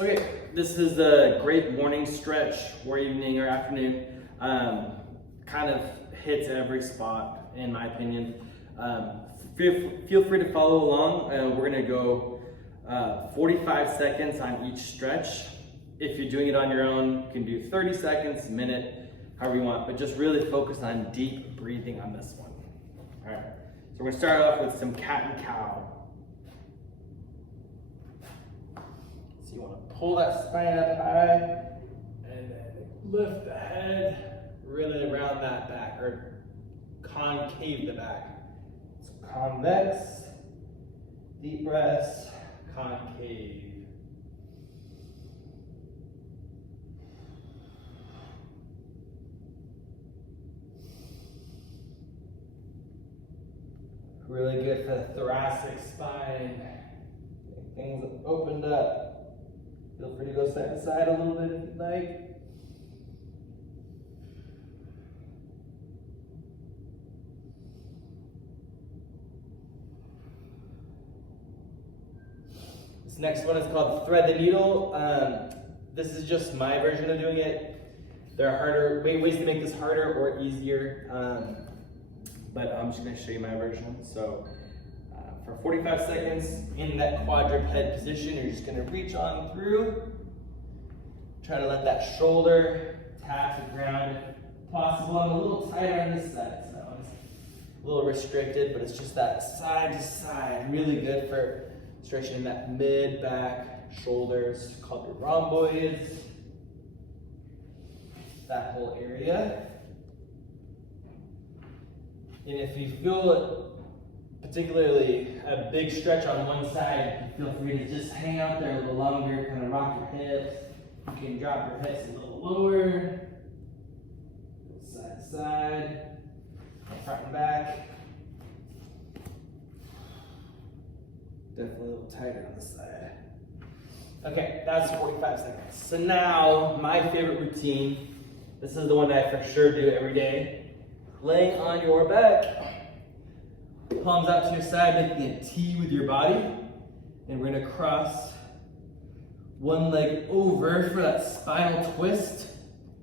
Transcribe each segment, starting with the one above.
Okay, this is a great morning stretch or evening or afternoon. Kind of hits every spot, in my opinion. Feel free to follow along. We're gonna go 45 seconds on each stretch. If you're doing it on your own, you can do 30 seconds, a minute, however you want, but just really focus on deep breathing on this one. All right, so we're gonna start off with some cat and cow. So you wanna pull that spine up high and then lift the head really around that back, or concave the back. So convex, deep breaths, concave. Really good for the thoracic spine. Things opened up. Feel free to go side to side a little bit if you'd like. This next one is called Thread the Needle. This is just my version of doing it. There are harder ways to make this harder or easier, but I'm just going to show you my version. So for 45 seconds in that quadruped position, you're just going to reach on through. Try to let that shoulder tap the ground if possible. I'm a little tighter on this side, so that one's a little restricted, but it's just that side to side. Really good for stretching that mid-back shoulders, called your rhomboids. That whole area. And if you feel particularly a big stretch on one side, feel free to just hang out there a little longer, kind of rock your hips. You can drop your hips a little lower, side to side, front and back. Definitely a little tighter on this side. Okay, that's 45 seconds. So now, my favorite routine. This is the one that I for sure do every day. Laying on your back, palms out to your side, making a T with your body. And we're gonna cross one leg over for that spinal twist.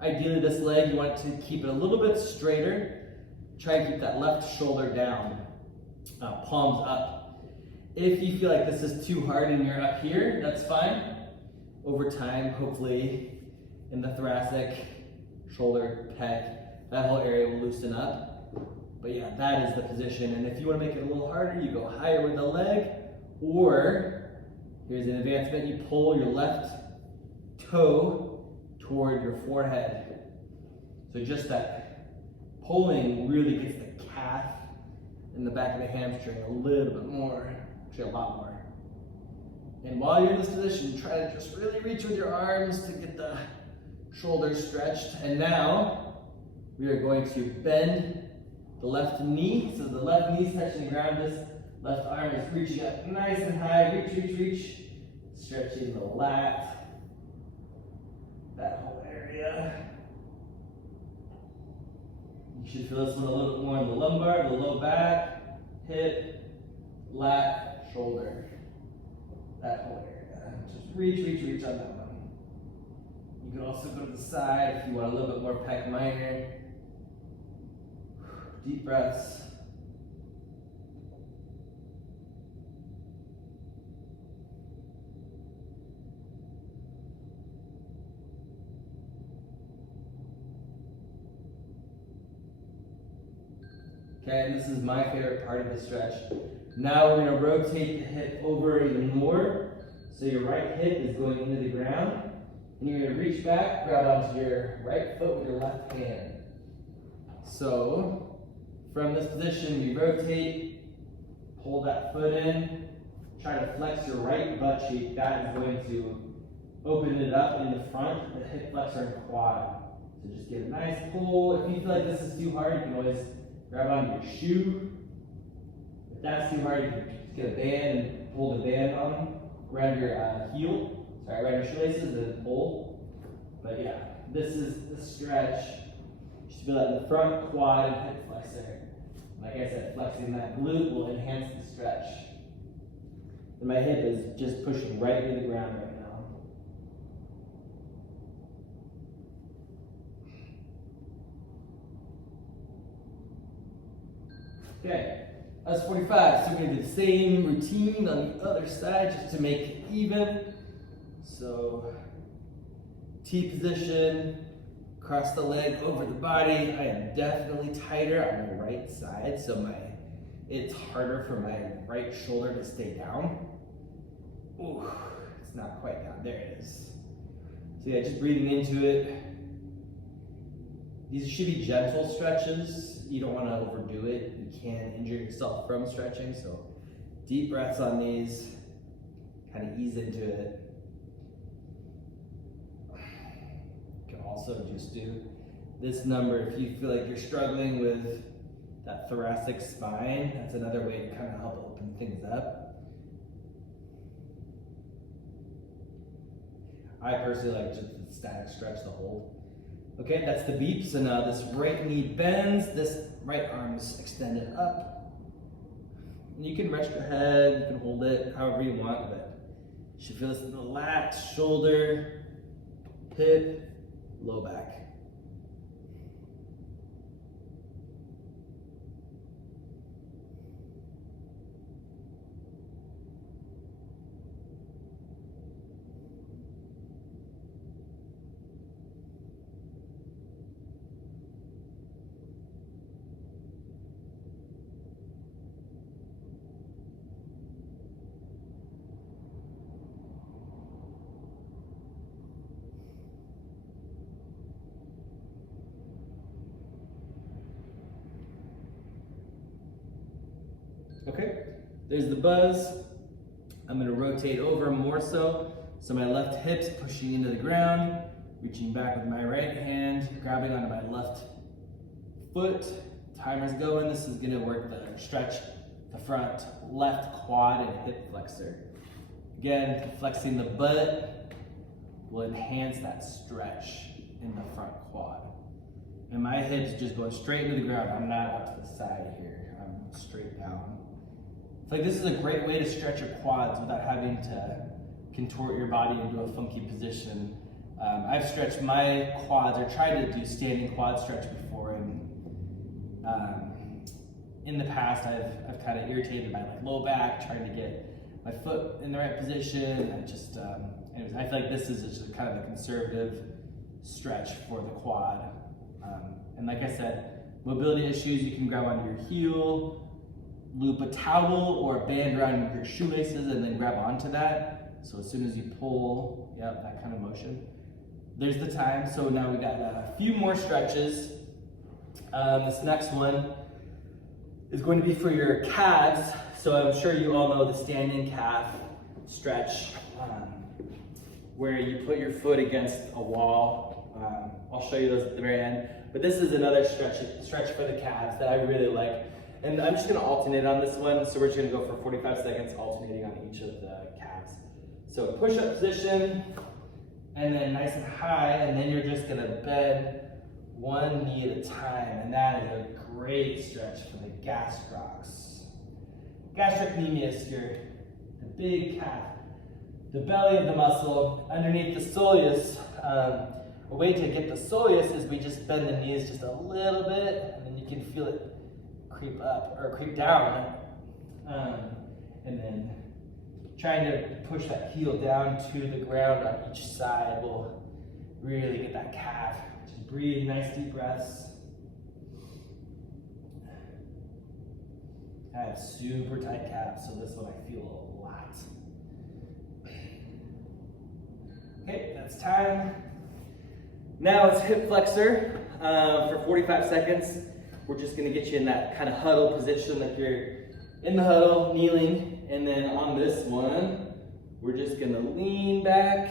Ideally this leg, you want to keep it a little bit straighter. Try and keep that left shoulder down, palms up. If you feel like this is too hard and you're up here, that's fine. Over time, hopefully, in the thoracic, shoulder, pec, that whole area will loosen up. But yeah, that is the position. And if you want to make it a little harder, you go higher with the leg, or here's an advancement, you pull your left toe toward your forehead. So just that pulling really gets the calf and the back of the hamstring a little bit more, actually a lot more. And while you're in this position, try to just really reach with your arms to get the shoulders stretched. And now, we are going to bend the left knee. So the left knee is touching the ground. This left arm is reaching up nice and high. Reach, reach, reach. Stretching the lat. That whole area. You should feel this one a little bit more in the lumbar, the low back, hip, lat, shoulder. That whole area. Just reach, reach, reach on that one. You can also go to the side if you want a little bit more pec minor. Deep breaths. Okay, and this is my favorite part of the stretch. Now we're going to rotate the hip over even more. So your right hip is going into the ground. And you're going to reach back, grab onto your right foot with your left hand. So, from this position, we rotate, pull that foot in, try to flex your right butt cheek. That is going to open it up in the front, the hip flexor and quad. So just get a nice pull. If you feel like this is too hard, you can always grab onto your shoe. If that's too hard, you can just get a band and pull the band on around your heel. Sorry, around your shoelaces and pull. But yeah, this is the stretch. Just feel that in the front, quad, and hip flexor. Like I said, flexing that glute will enhance the stretch. And my hip is just pushing right to the ground right now. Okay, that's 45. So we're gonna do the same routine on the other side just to make it even. So T position, cross the leg over the body. I am definitely tighter on the right side, so it's harder for my right shoulder to stay down. Ooh, it's not quite down. There it is. So yeah, just breathing into it. These should be gentle stretches. You don't want to overdo it. You can injure yourself from stretching, so deep breaths on these. Kind of ease into it. You can also just do this number if you feel like you're struggling with that thoracic spine. That's another way to kind of help open things up. I personally like just the static stretch, the hold. Okay, that's the beep. So now this right knee bends, this right arm is extended up. And you can rest your head, you can hold it however you want, but you should feel this relaxed shoulder, hip, low back. Okay, there's the buzz. I'm gonna rotate over more so my left hip's pushing into the ground, reaching back with my right hand, grabbing onto my left foot. Timer's going. This is gonna work the stretch, the front left quad and hip flexor. Again, flexing the butt will enhance that stretch in the front quad. And my hip's just going straight into the ground. I'm not out to the side here. I'm straight down. I feel like this is a great way to stretch your quads without having to contort your body into a funky position. I've stretched my quads, or tried to do standing quad stretch before, and in the past I've kind of irritated my low back, trying to get my foot in the right position, and just anyways, I feel like this is just kind of a conservative stretch for the quad. And like I said, mobility issues, you can grab onto your heel, loop a towel or a band around your shoelaces, and then grab onto that. So as soon as you pull, yep, that kind of motion. There's the time. So now we got a few more stretches. This next one is going to be for your calves. So I'm sure you all know the standing calf stretch, where you put your foot against a wall. I'll show you those at the very end. But this is another stretch for the calves that I really like. And I'm just gonna alternate on this one. So we're just gonna go for 45 seconds alternating on each of the calves. So push-up position, and then nice and high, and then you're just gonna bend one knee at a time. And that is a great stretch for the gastrocs. Gastrocnemius, the big calf, the belly of the muscle underneath the soleus. A way to get the soleus is we just bend the knees just a little bit, and then you can feel it creep up or creep down, and then trying to push that heel down to the ground on each side will really get that calf. Just breathe, nice deep breaths. I have super tight calves, so this one I feel a lot. Okay, that's time. Now it's hip flexor for 45 seconds. We're just gonna get you in that kind of huddle position, like you're in the huddle, kneeling. And then on this one, we're just gonna lean back,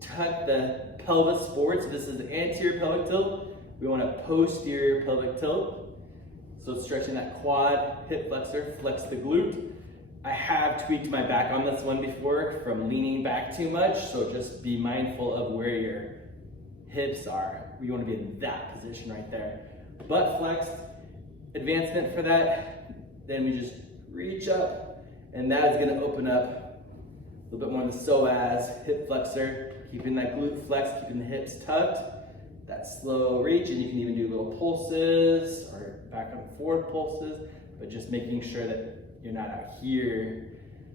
tuck the pelvis forward. So this is the anterior pelvic tilt. We want a posterior pelvic tilt. So stretching that quad, hip flexor, flex the glute. I have tweaked my back on this one before from leaning back too much. So just be mindful of where your hips are. You want to be in that position right there. Butt flexed, advancement for that. Then we just reach up, and that is going to open up a little bit more of the psoas, hip flexor, keeping that glute flexed, keeping the hips tucked. that slow reach, and you can even do little pulses or back and forth pulses, but just making sure that you're not out here.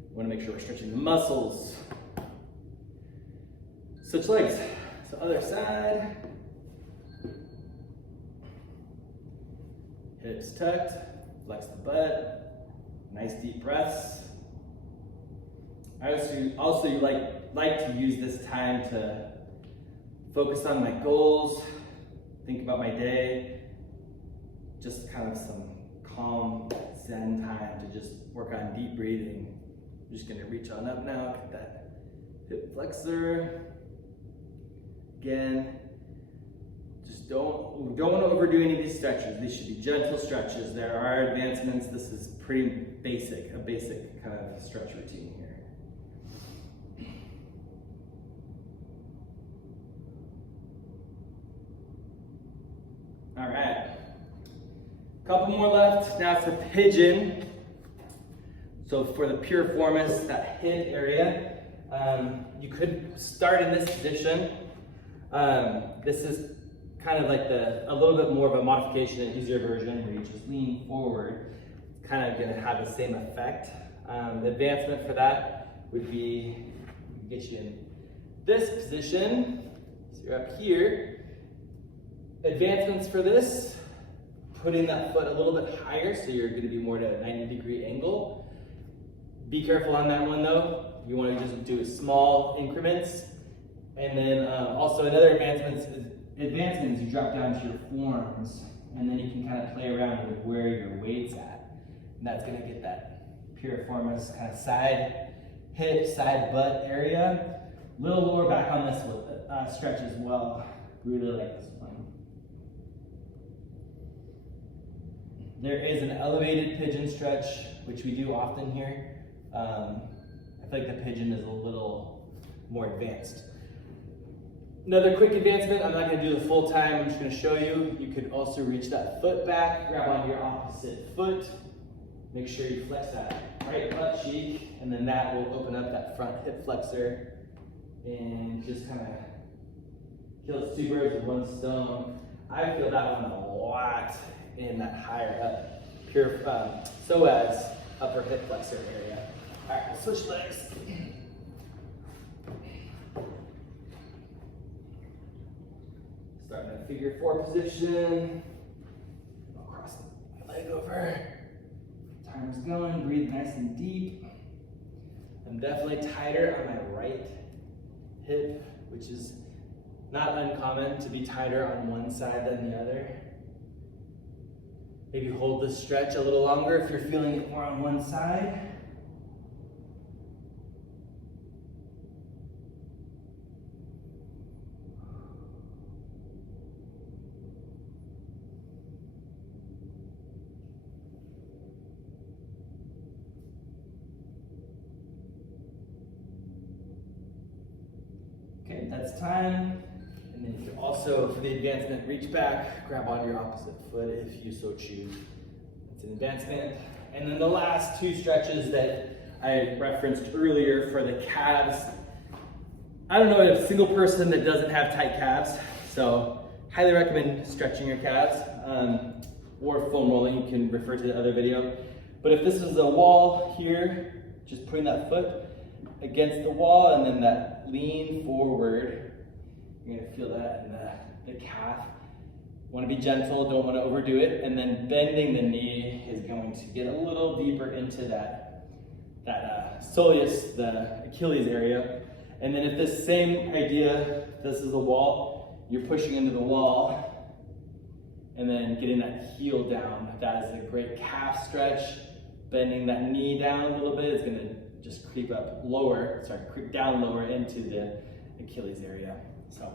We want to make sure we're stretching the muscles. Switch legs. So other side. Hips tucked, flex the butt, nice deep breaths. I also like to use this time to focus on my goals, think about my day, just kind of some calm Zen time to just work on deep breathing. I'm just gonna reach on up now, get that hip flexor. Again, just don't want to overdo any of these stretches. These should be gentle stretches. There are advancements. This is pretty basic, a basic kind of stretch routine here. All right, couple more left. Now it's a pigeon. So for the piriformis, that hip area, you could start in this position. This is kind of like a little bit more of a modification, an easier version where you just lean forward. It's kind of gonna have the same effect. The advancement for that would be, get you in this position. So you're up here. Advancements for this, putting that foot a little bit higher, so you're gonna be more at a 90-degree angle. Be careful on that one though. You wanna just do small increments. And then also another advancement is you drop down to your forearms, and then you can kind of play around with where your weight's at. And that's gonna get that piriformis kind of side hip, side butt area. Little lower back on this stretch as well. Really like this one. There is an elevated pigeon stretch, which we do often here. I feel like the pigeon is a little more advanced. Another quick advancement, I'm not gonna do the full time, I'm just gonna show you. You could also reach that foot back, grab onto your opposite foot. Make sure you flex that right butt cheek, and then that will open up that front hip flexor and just kind of kill two birds with one stone. I feel that one a lot in that higher up, psoas, upper hip flexor area. All right, we'll switch legs. Starting in figure 4 position. I'll cross my leg over. Timer's going, breathe nice and deep. I'm definitely tighter on my right hip, which is not uncommon to be tighter on one side than the other. Maybe hold this stretch a little longer if you're feeling it more on one side. Okay, that's time. And then you can also, for the advancement, reach back, grab onto your opposite foot if you so choose. That's an advancement. And then the last two stretches that I referenced earlier for the calves. I don't know a single person that doesn't have tight calves, so highly recommend stretching your calves or foam rolling. You can refer to the other video. But if this is a wall here, just putting that foot against the wall and then that lean forward, you're gonna feel that in the calf. Want to be gentle, don't want to overdo it, and then bending the knee is going to get a little deeper into that soleus, the Achilles area. And then if this same idea, this is the wall, you're pushing into the wall and then getting that heel down. That is a great calf stretch. Bending that knee down a little bit is going to just creep down lower into the Achilles area. So,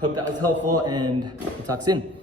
hope that was helpful, and we'll talk soon.